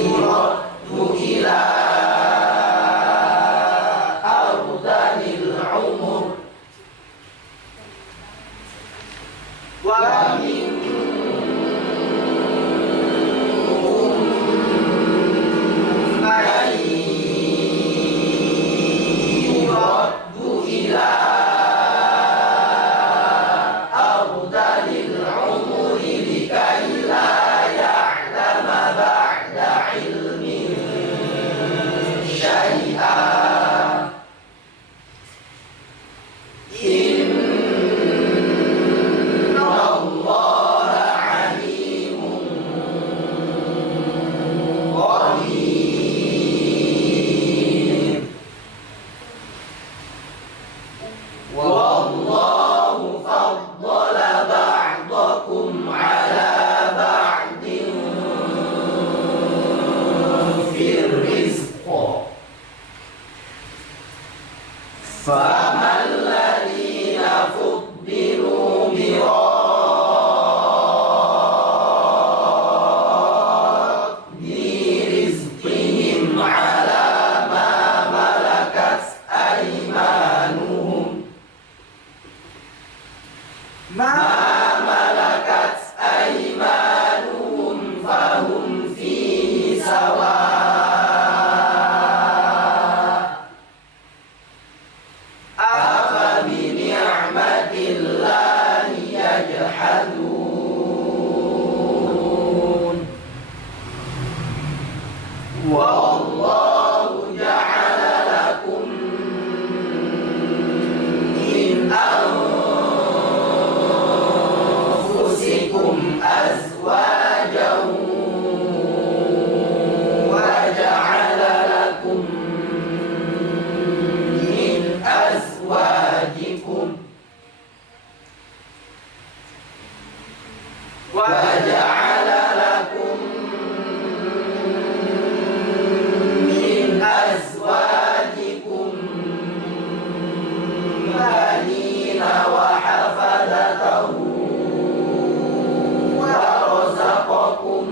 يرد إلى أرذل العمر فأما الذين فضلوا برد رزقهم على ما ملكت أيمانهم فهم فيه سواء أفبنعمة الله يجحدون والله جعل لكم من أنفسكم أزواجا وجعل لكم من أزواجكم بنين وحفدة ورزقكم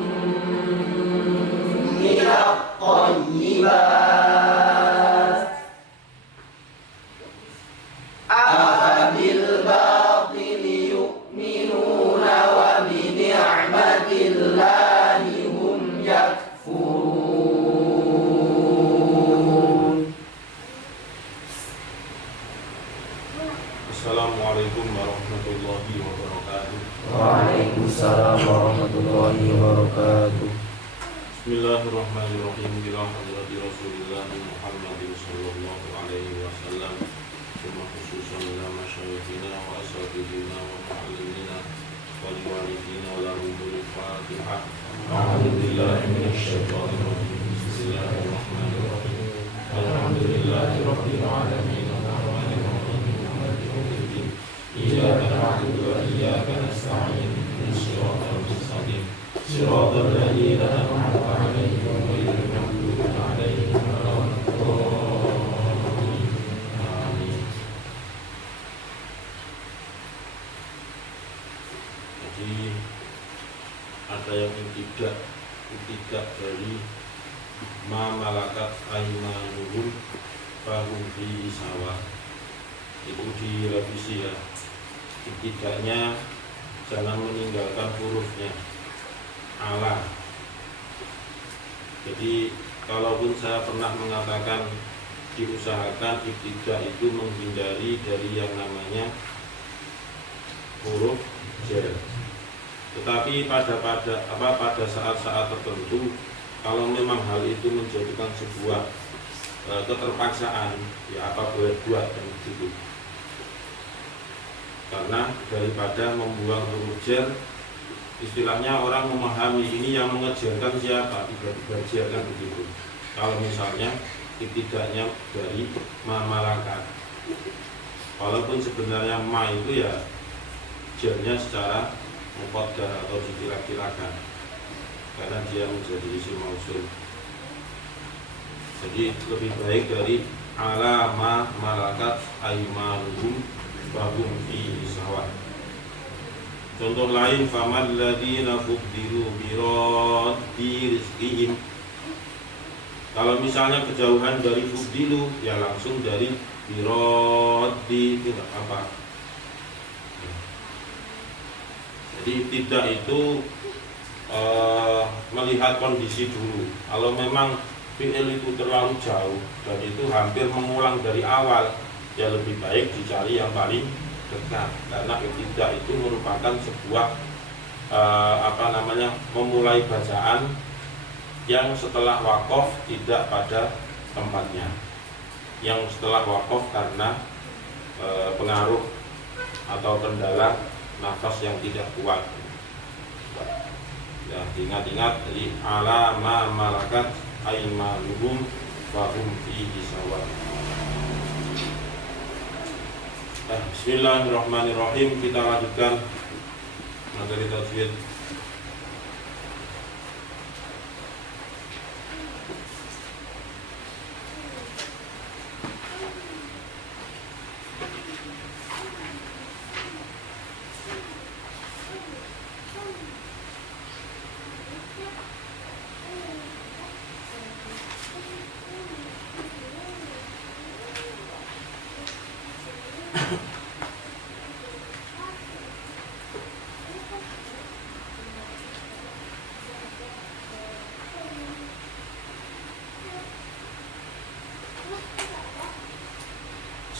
من الطيبات أفبالباطل يؤمنون وبنعمة الله هم يكفرون. Assalamualaikum warahmatullahi wabarakatuh. Waalaikumsalam warahmatullahi wabarakatuh. Bismillahirrahmanirrahim. Bila hadrati Rasulillah Muhammadin sallallahu alaihi wasallam, Suma khususan ila masyayikhina wa asatidina wa mu'allimina wa liwalidina wa lahumul fatihah. A'udzubillahi minasyaitonir rajim. Bismillahirrahmanirrahim. Alhamdulillahi rabbil alamin. Iyyaka na'budu wa iyyaka nasta'in. Shiratal mustaqim. Shiratal ladzina an'amta 'alaihim ghairil maghdubi 'alaihim waladdallin. Amin. Jadi ada yang tidak dari ma malakat aymanuhum fahum fi sawa. Itu direvisi ya. Tidaknya jangan meninggalkan hurufnya ala. Jadi kalaupun saya pernah mengatakan diusahakan ibtidah itu menghindari dari yang namanya huruf jar. Tetapi pada saat-saat tertentu kalau memang hal itu menjadikan sebuah keterpaksaan, ya apa boleh buat dan begitu. Karena daripada membuang huruf jar, istilahnya orang memahami ini yang mengejarkan siapa, tiba-tiba jar kan begitu. Kalau misalnya tidaknya dari ma malakat, walaupun sebenarnya ma itu ya jarnya secara muqaddar atau dikira-kirakan, karena dia menjadi isim mausul. Jadi lebih baik dari ala ma malakat aymanuhum bahum fi sawah. Contoh lain, faman ladina fuddilu biraddi rizqihim. Kalau misalnya kejauhan dari fuddilu, ya langsung dari biraddi, itu nggak apa. Jadi tidak itu melihat kondisi dulu. Kalau memang fi'il itu terlalu jauh dan itu hampir mengulang dari awal, ya lebih baik dicari yang paling dekat, karena tidak itu merupakan sebuah memulai bacaan yang setelah wakof tidak pada tempatnya, yang setelah wakof karena pengaruh atau kendala nafas yang tidak kuat. Ya, ingat-ingat jadi ala ma malakat aimanuhum wa hum fihi sawa. Bismillahirrahmanirrahim. Kita lanjutkan materi tajwid.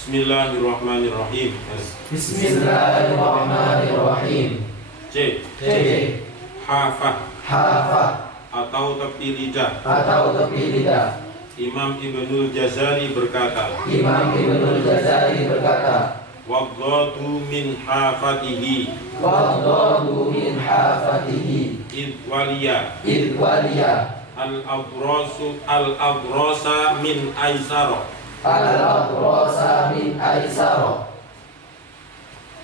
Bismillahirrahmanirrahim. Bismillahirrahmanirrahim. C. Hafah atau tepi lidah. Imam Ibnul Jazari berkata, Wadhadu min hafatihi idwaliya al-abrasa min aisaro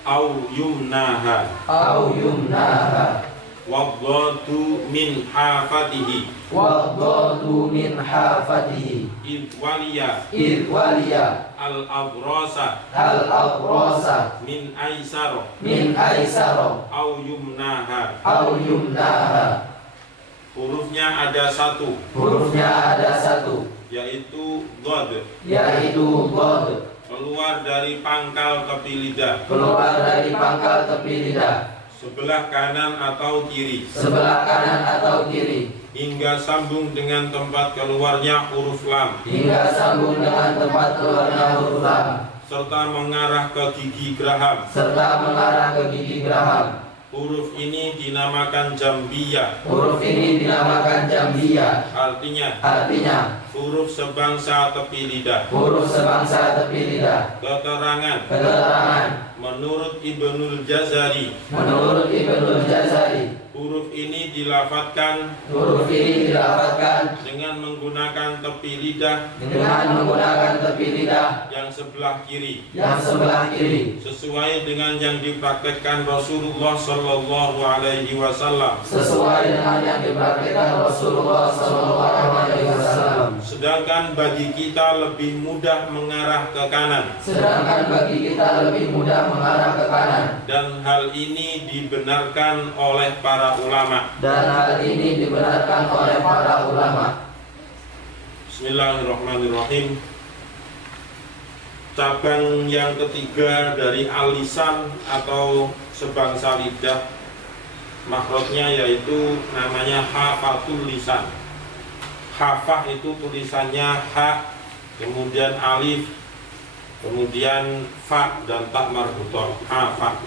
au yumnaha wadhadu min hafatihi idwaliya al-abrasa min aisaro au yumnaha. Hurufnya ada satu, yaitu dhad, keluar dari pangkal tepi lidah, sebelah kanan atau kiri, hingga sambung dengan tempat keluarnya huruf lam, serta mengarah ke gigi geraham. Huruf ini dinamakan jambiyah. Artinya huruf sebangsa tepi lidah. Keterangan menurut Ibnul Jazari, huruf ini dilafatkan dengan menggunakan tepi lidah yang sebelah kiri, sesuai dengan yang dipraktekkan Rasulullah Sallallahu Alaihi Wasallam. Sedangkan bagi kita lebih mudah mengarah ke kanan. Dan hal ini dibenarkan oleh para ulama. Bismillahirrahmanirrahim. Cabang yang ketiga dari al-lisan atau sebangsa lidah, makhrajnya yaitu namanya hafatul lisan. Hafah itu tulisannya ha, kemudian alif, kemudian fa dan ta marbutoh. Hafah.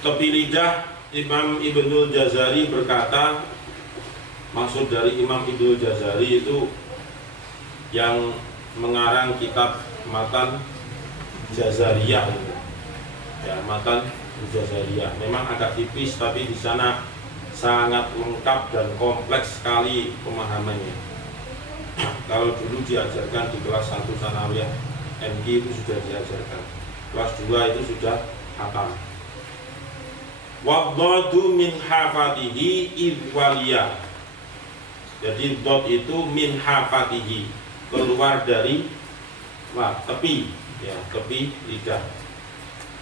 Tepi lidah, Imam Ibnul Jazari berkata, maksud dari Imam Ibnul Jazari itu yang mengarang kitab Matan Jazariyah, ya, Matan Jazariyah. Memang agak tipis, tapi di sana sangat lengkap dan kompleks sekali pemahamannya. Kalau dulu diajarkan di kelas 1 sanawiyah MG itu sudah diajarkan, kelas 2 itu sudah hafal. Wadhadu min hafatihi idwaliya. Jadi dot itu min hafatihi, keluar dari tepi, ya, tepi lidah.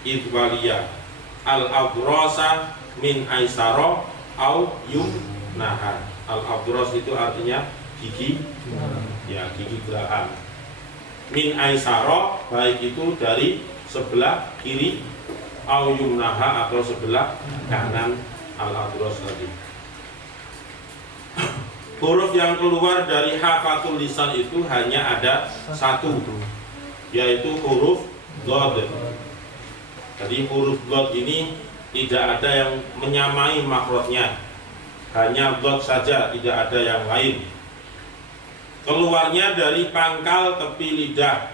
Idwaliya al-abrosa min aisaro au yumnaha. Al-abros itu artinya gigi, ya gigi geraham. Min aisaro baik itu dari sebelah kiri, au yumnaha atau sebelah kanan al-abros tadi. Huruf yang keluar dari hafatul lisan itu hanya ada satu, yaitu huruf dhad. Jadi huruf dhad ini tidak ada yang menyamai makhrajnya, hanya dhad saja, tidak ada yang lain. Keluarnya dari pangkal tepi lidah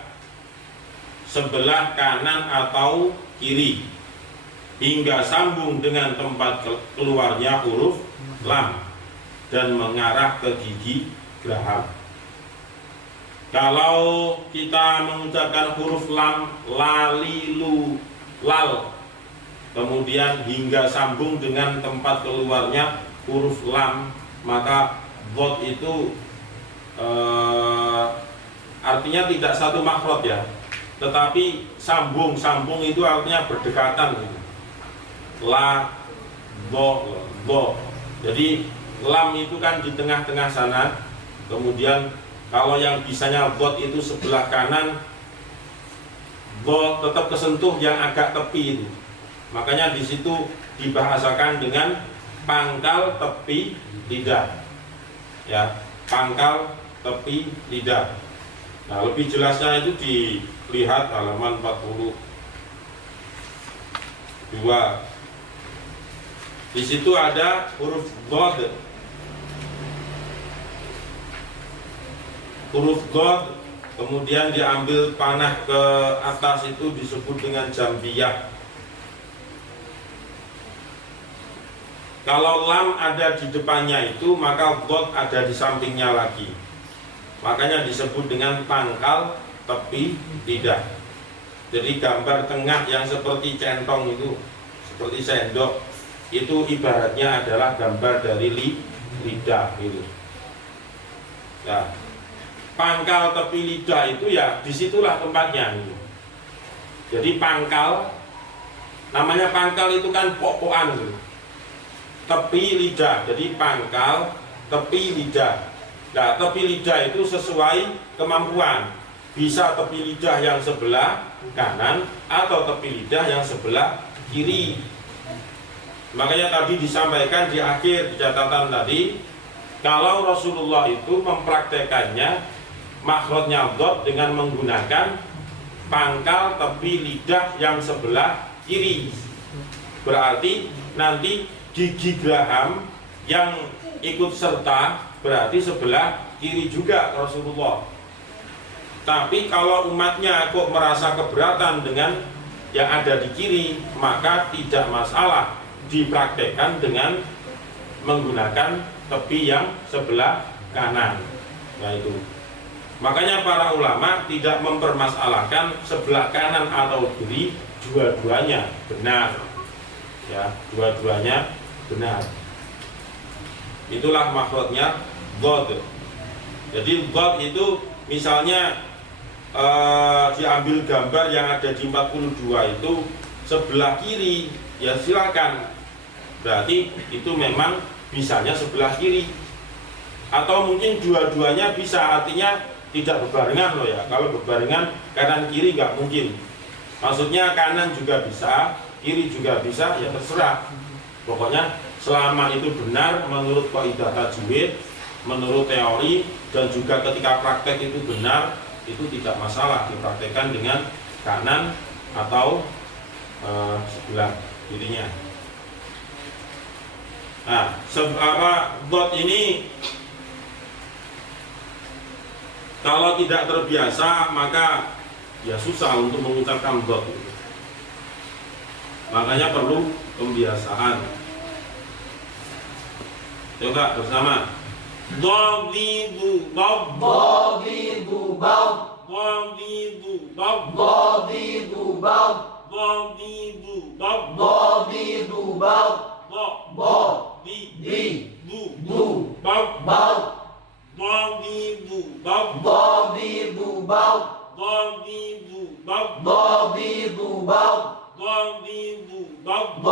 sebelah kanan atau kiri hingga sambung dengan tempat keluarnya huruf lam dan mengarah ke gigi geraham. Kalau kita mengucapkan huruf lam, lalilu, lal, kemudian hingga sambung dengan tempat keluarnya huruf lam, maka dhad itu artinya tidak satu makhraj ya, tetapi sambung itu artinya berdekatan gitu. La, bo. Jadi lam itu kan di tengah-tengah sana, kemudian kalau yang bisanya dhad itu sebelah kanan, bo tetap kesentuh yang agak tepi itu. Makanya di situ dibahasakan dengan pangkal tepi lidah. Ya, pangkal tepi lidah. Nah, lebih jelasnya itu dilihat halaman 42. Di situ ada huruf dhad. Huruf dhad kemudian diambil panah ke atas itu disebut dengan jambiyah. Kalau lam ada di depannya itu, maka dhad ada di sampingnya lagi. Makanya disebut dengan pangkal tepi lidah. Jadi gambar tengah yang seperti centong itu, seperti sendok, itu ibaratnya adalah gambar dari lidah gitu. Ya. Pangkal tepi lidah itu ya disitulah tempatnya gitu. Jadi pangkal, namanya pangkal itu kan pok-pokan gitu. Tepi lidah, jadi pangkal tepi lidah. Nah, tepi lidah itu sesuai kemampuan. Bisa tepi lidah yang sebelah kanan atau tepi lidah yang sebelah kiri. Makanya tadi disampaikan di akhir catatan tadi, kalau Rasulullah itu mempraktekannya makhrajnya dhad dengan menggunakan pangkal tepi lidah yang sebelah kiri. Berarti nanti gigi geraham yang ikut serta berarti sebelah kiri juga Rasulullah. Tapi kalau umatnya kok merasa keberatan dengan yang ada di kiri, maka tidak masalah dipraktekkan dengan menggunakan tepi yang sebelah kanan. Nah itu. Makanya para ulama tidak mempermasalahkan sebelah kanan atau kiri, dua-duanya benar. Ya, dua-duanya benar. Itulah makhrajnya dhad. Jadi dhad itu misalnya diambil gambar yang ada di 42 itu sebelah kiri, ya silakan. Berarti itu memang bisanya sebelah kiri. Atau mungkin dua-duanya bisa, artinya tidak berbarengan loh ya. Kalau berbarengan kanan kiri nggak mungkin. Maksudnya kanan juga bisa, kiri juga bisa, ya terserah. Pokoknya selama itu benar menurut kaidah tajwid, menurut teori, dan juga ketika praktek itu benar, itu tidak masalah dipraktekkan dengan kanan atau sebelah kirinya. Nah, dhad ini kalau tidak terbiasa maka ya susah untuk mengucapkan dhad. Makanya perlu pembiasaan. Coba bersama. Dhadidu bab. Dhadidu bab. Dhadidu bab. Dhadidu bab. Dhadidu bab. Dhadidu bab. Dhadidu Du bab. bab. Dhadidu bab. Dhadidu bab. Dhadidu bab. Dhadidu bab. Dhadidu bab.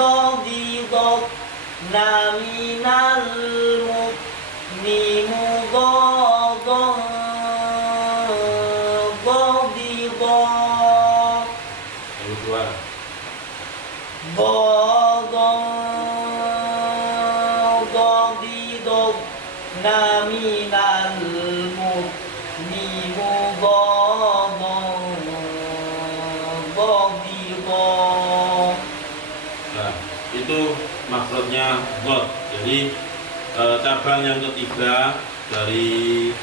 ضاد minal mimu ضاد Yang kedua. ضاد minal mimu ضاد Nah, itu makhrajnya dhad. Jadi cabang yang ketiga dari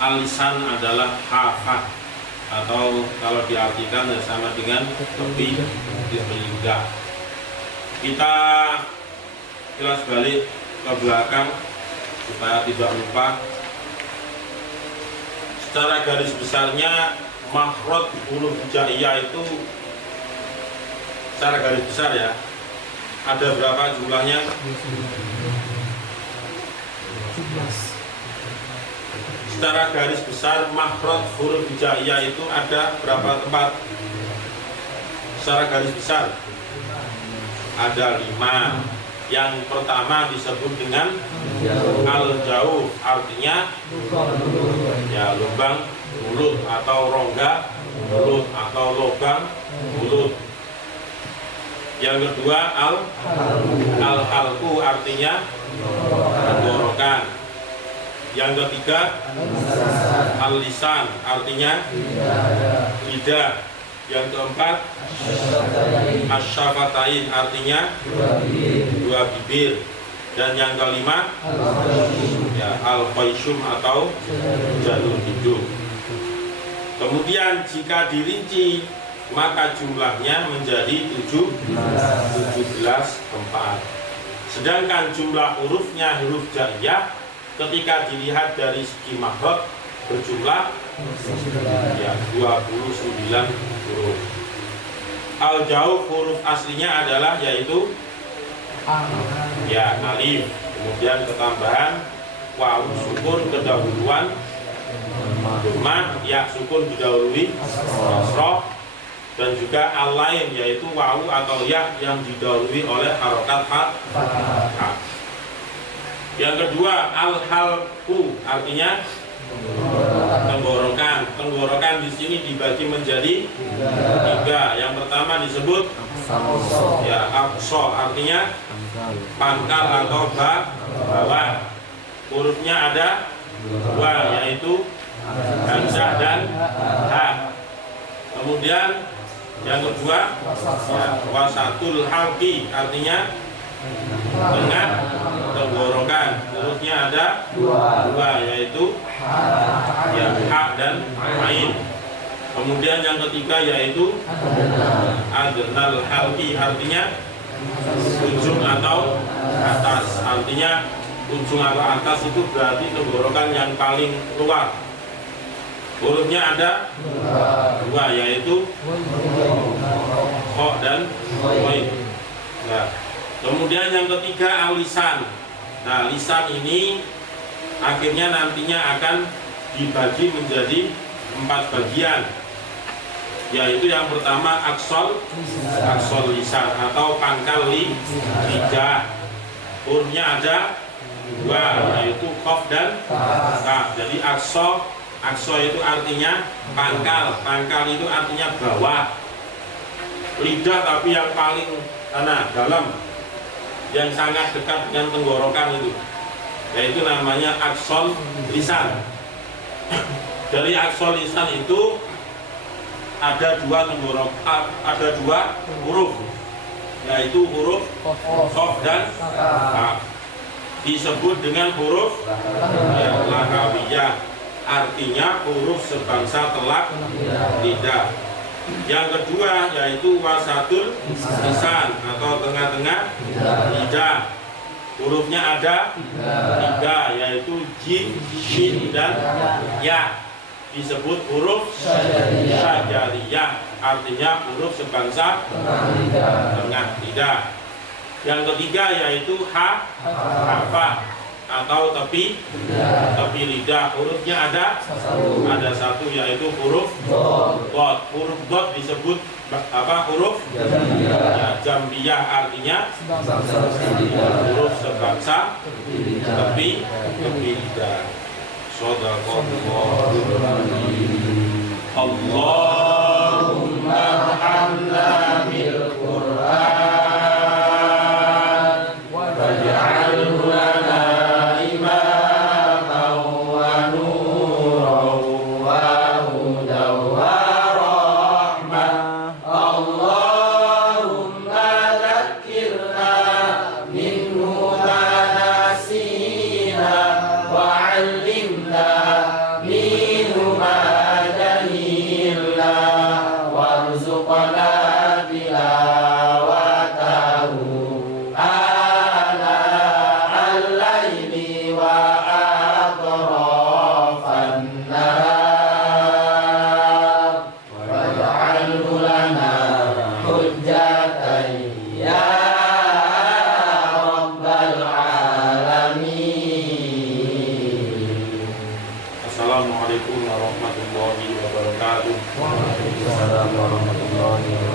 alisan adalah hafah, atau kalau diartikan sama dengan tepi di lidah. Kita kilas balik ke belakang supaya tidak lupa. Secara garis besarnya makhraj huruf hijaiyah itu secara garis besar ya, ada berapa jumlahnya? Secara garis besar makhraj huruf hijaiyah itu ada berapa tempat? Secara garis besar ada 5. Yang pertama disebut dengan al-jauh, artinya ya lubang mulut atau rongga mulut atau lubang mulut. Yang kedua al-halqu, artinya tenggorokan. Yang ketiga al-lisan, artinya lidah. Yang keempat asyafatain, artinya dua bibir. Dan yang kelima ya al-faishum atau jalur hidung. Kemudian jika dirinci maka jumlahnya menjadi 17 tempat. Sedangkan jumlah hurufnya huruf jaiyah ketika dilihat dari segi makhraj berjumlah ya 29 huruf. Al-jauh huruf aslinya adalah yaitu ya alif, kemudian ketambahan waw sukun kedahuluan dhammah, ya sukun didahului kasrah, dan juga al-lain yaitu waw atau ya yang didahului oleh harokat fathah. Yang kedua al-halqu, artinya tenggorokan. Tenggorokan di sini dibagi menjadi 3. Yang pertama disebut ya aqsa, artinya pangkal atau bawah. Hurufnya ada 2, yaitu hamzah dan ha. Kemudian yang kedua ya, wasatul halqi, artinya tengah tenggorokan. Hurufnya ada 2, yaitu ya ha dan ain. Kemudian yang ketiga yaitu adnal halqi, artinya ujung atau atas. Artinya ujung atau atas itu berarti tenggorokan yang paling keluar. Hurufnya ada 2, yaitu kha dan ghain. Nah, kemudian yang ketiga al-lisan. Nah, lisan ini akhirnya nantinya akan dibagi menjadi 4 bagian, yaitu yang pertama aksol lisan atau pangkal lidah. Hurufnya ada 2, yaitu qaf dan ta. Jadi akso itu artinya pangkal itu artinya bawah. Lidah tapi yang paling dalam, yang sangat dekat dengan tenggorokan itu, yaitu namanya aksol lisan. Dari aksol lisan itu ada 2 huruf, yaitu huruf qaf dan ta. Disebut dengan huruf lahawiyah, artinya huruf sebangsa telak lidah. Yang kedua yaitu wasatul lisan atau tengah-tengah lidah. Hurufnya ada 3, yaitu jim, shin, dan ya. Disebut huruf syajariyah, artinya huruf sebangsa tengah lidah. Yang ketiga yaitu hafah atau tepi lidah. Hurufnya ada 1, yaitu huruf dhad. Huruf dhad disebut huruf jambiyah artinya huruf sebangsa tapi berbeda. Shadaqallah. Allahumma arhamna bil Qur'an waj'alhu lana imaman wa nuran wa hudan wa rahmah. Allahumma dzakkirna minhu ma nasina wa 'allimna minhu ma jahilna warzuqna tilawatahu ana al-laili wa atrafan nahar waj'alhu lana hujjatan ya rabbal alamin. Assalamualaikum warahmatullahi wabarakatuh. Waalaikumsalam warahmatullahi wabarakatuh.